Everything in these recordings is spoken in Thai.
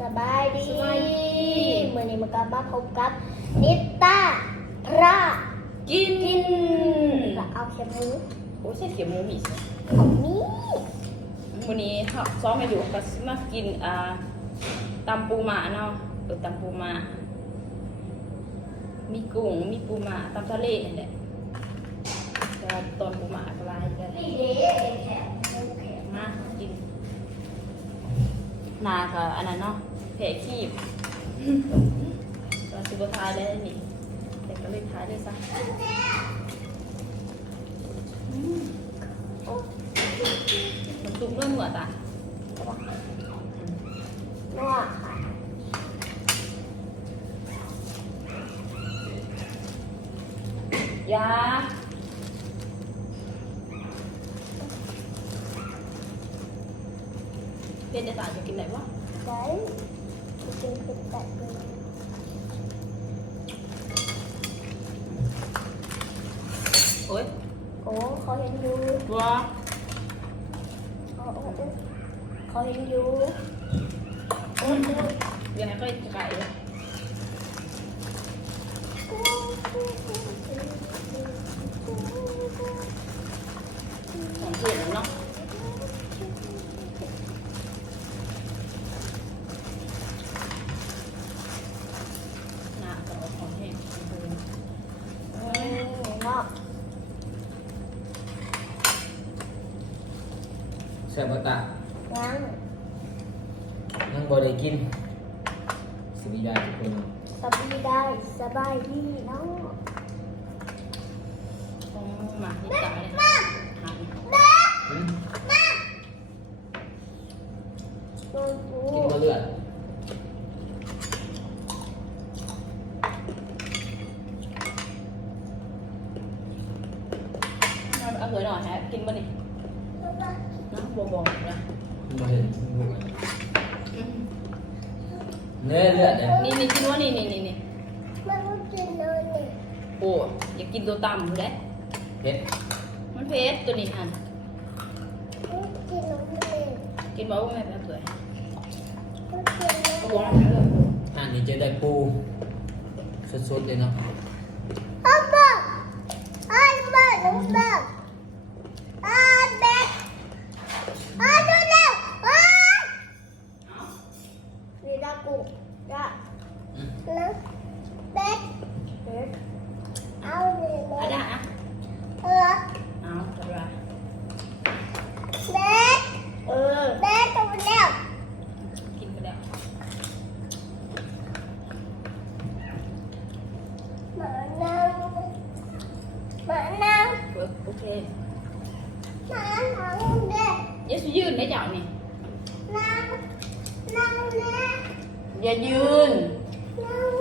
สบายดีสบายดีเมื่อนี้มันก็มาพบกับนิต้าพระกินกินก็เอาแค่มือโอ้ใช่เขียวหมูหมีสิของนี้วันนี้เขาซ้อมมาอยู่ก็มากินอ่าตำปูหมาเนาะเออตำปูหมามีกุ้งมีปูหมาตำทะเลนี่แหละแต่ว่าตอนปูหมาก็ลายกัน นี่เด้แขกแขกมากินนาก็อันนั้นเนาะแผลคีบตอนสุดท้ายเลยนี่แต่ก็เลยท้ายเลยซะมันซุปเรื่องหัวตานัวค่ะยาเป็นจะตายจะกินไหนวะได้ กินเป็นแบบนี้โอ้ยโอ้เขาเห็นอยู่ว้าเขาเขาเห็นอยู่โอ้ยยังไงก็ไก่เลยของเพื่อนเนาะหน้าก็เอาของแห้งเพิ่มโอ้ย เนาะ แซ่บบ่ตางั้นยังบ่ได้กินสวีดาทุกคนสบายได้สบายดีเนาะต้องมาที่จ่ายเลยหาหืมโอ้โหกินบ่เลือดเอาเหยหน่อยฮะกินบ่นี่ นะบ่บ่นะบ่เห็นลูกอะเนื้อเลือดเนี่ยนี่นี่กินว่านี่นี่นี่นี่มันไม่กินเลยเนี่ยโอ้อยากกินตัวต่ำเลยเผ็ดมันเผ็ดตัวนี้หันไม่กินนมเลยกินบ่ว่าแม่แบบเผื่อไม่กินนก็มวางเลยอันนี้จะได้ปูสดๆเลยเนาะ อ้าวบ้าอ้าวบ้าน้องบ้าอ้าวเด็กอ้าวดูแล้วอ้าวนี่ดากุดา อืม นะเด็กเด็กเอาเลย อะ นะ ได้อะ เออ เอาจับเวลา เด็ก เออ เด็กตัวแล้ว กินไปแล้ว มานั่งมานั่ง เอ อโอเคมานั่งเด็กอย่าสิยืนได้เจ้านี่นั่งนั่งเด็ก อย่ายืน นั่ง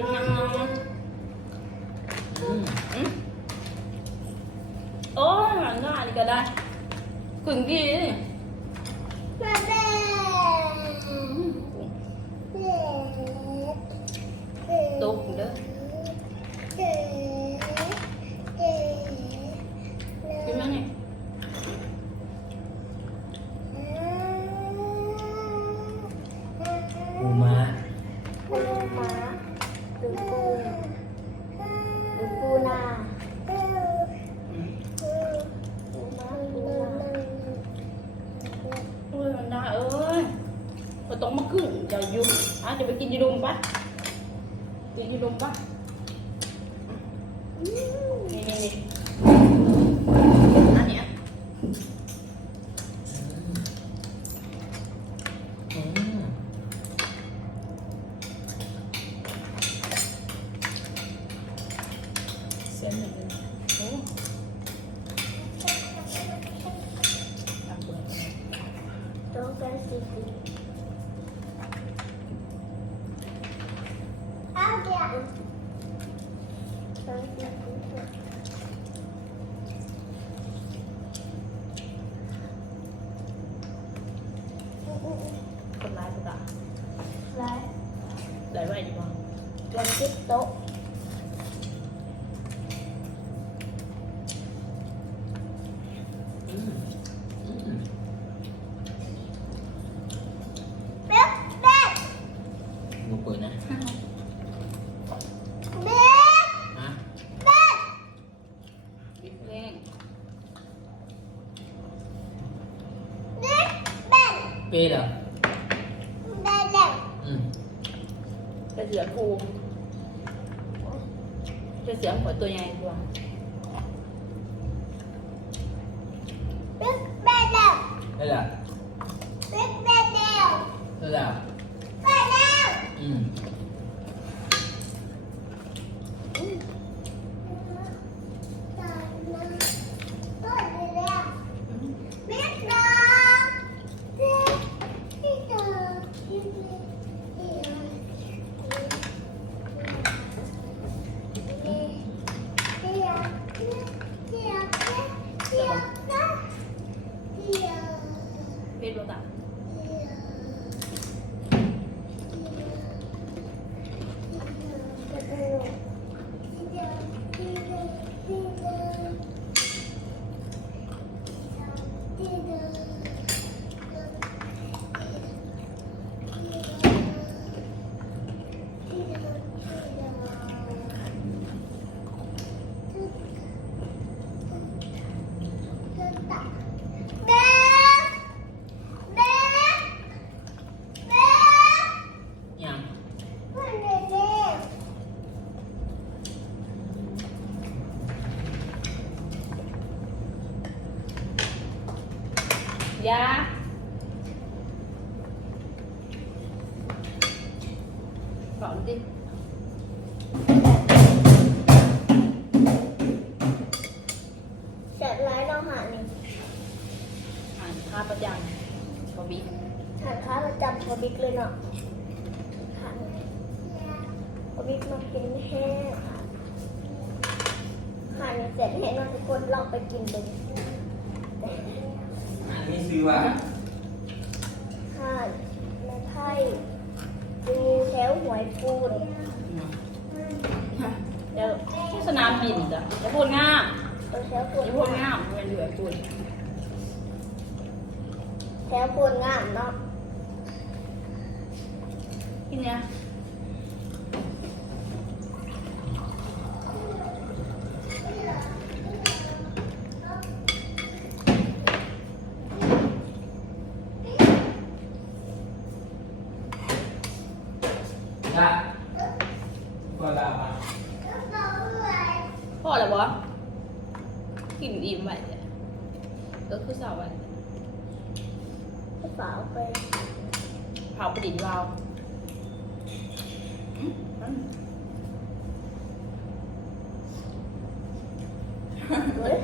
นั่งนั่ง อืม โอ้ยมันง่ายนี่ก็ได้กึ่งกี่นี่ มาเด็กเด็กเด็ก ตกเด้อ เด็กเด็ก กินไหมนี่ปูม้าปูม้าหรือปูหรือปูนาอืมปูม้าปูนาโอ้ยมั ย một chiếc tốt một buổi này Peter. จะเสือหัวตัวใหญ่กว่าบิ๊กแบดแล้วได้แล้วบิ๊กแบดแล้วได้แล้วไปแล้วอืม ยาสอนดิเสร็จแล้วเราหานี่อ่านค่าประจำบอบี้หาค้าประจำพอบิ๊กเลยเนาะหาพอบิ๊กมากินแห้งค่ะหานี่เสร็จให้น้องทุกคนลองไปกินดู อันนี้ซื้อว่าหาในไพ่ดูแถวหวยปูนเดี๋ยวที่สนามบินจ้ะเดี๋ยวพูดง่ามตัวแถวปูเดี๋นยวพูดง่ามเป็นเหลือพูดแถวปูนงามเนาะกินเนี่ย ละก็ลามาพ่ออะไรบอกินอิ่มไปเลยก็คือสาวไปฝาเอาไปเผาประดิษฐ์วาวอืมเฮ้ย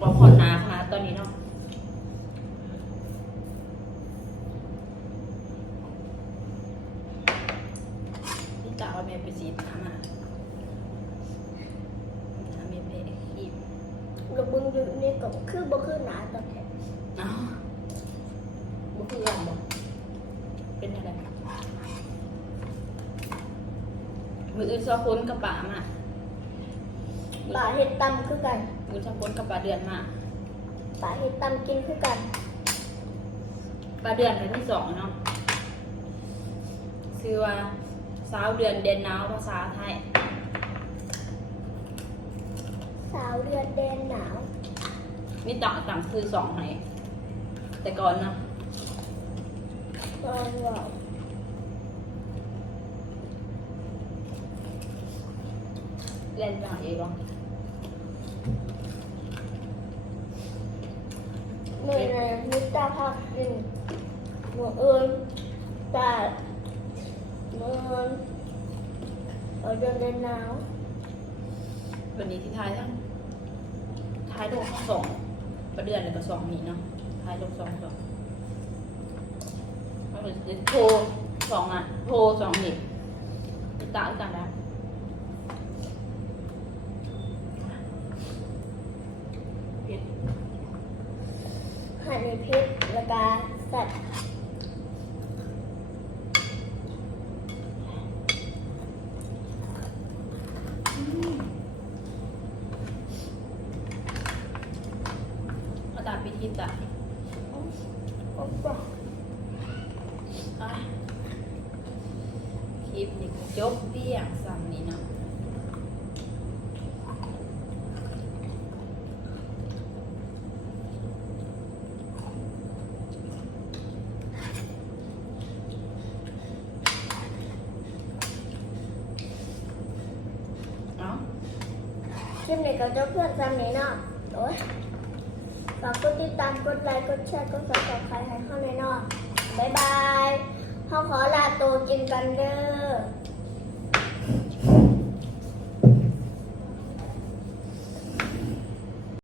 บอกผ่อนหนาขนาดตอนนี้เนาะ นี่กะว่าแม่ไปสีน้ำอะทำเมเพะคีบลูกมึงอยู่นี่ก็คือบ่คือหนาตอนแท้อ้าวบ่คือกันบ่เป็นอะไรมืออื่นซอค้นกับป่ามาป่าเห็ดตำคือกันมือซอค้นกับป่าเดือนมาป่าเห็ดตำกินคือกันป่าเดือนเป็นที่สองเนาะชื่อว่า สาวเดือนเดนหนาวภาษาไทย สาวเดือนแดนหนาว นี่ต่างต่างคือสองไหน แต่ก่อนเนาะตอนว่าเล่นแบบเองหรอเมื่อไงมิตรภาพกินหมวเอิญแต่เมื่อ เออเดือนแดนหนาววันนี้ที่ท้ายทั้งท้ายโลกสองประเดือนแล้วก็สองนี้เนาะท้ายโลกสองสองแล้วก็จะโทรสองอะโทรสองนี่ติดตามกันนะเผ็ดหาในเพชรและกาสัตว์ ลิปนี่ก็จบเบี้ยงซ้ำนี่เนาะคลิปนี้ก็จะเพื่อนจำไหนเนาะโอ้ยฝากกดติดตาม กดไลค์ กดแชร์ กดซับสไครต์ให้เข้าในเนาะบ๊ายบาย เขาขอลาตัวกินกันเด้อ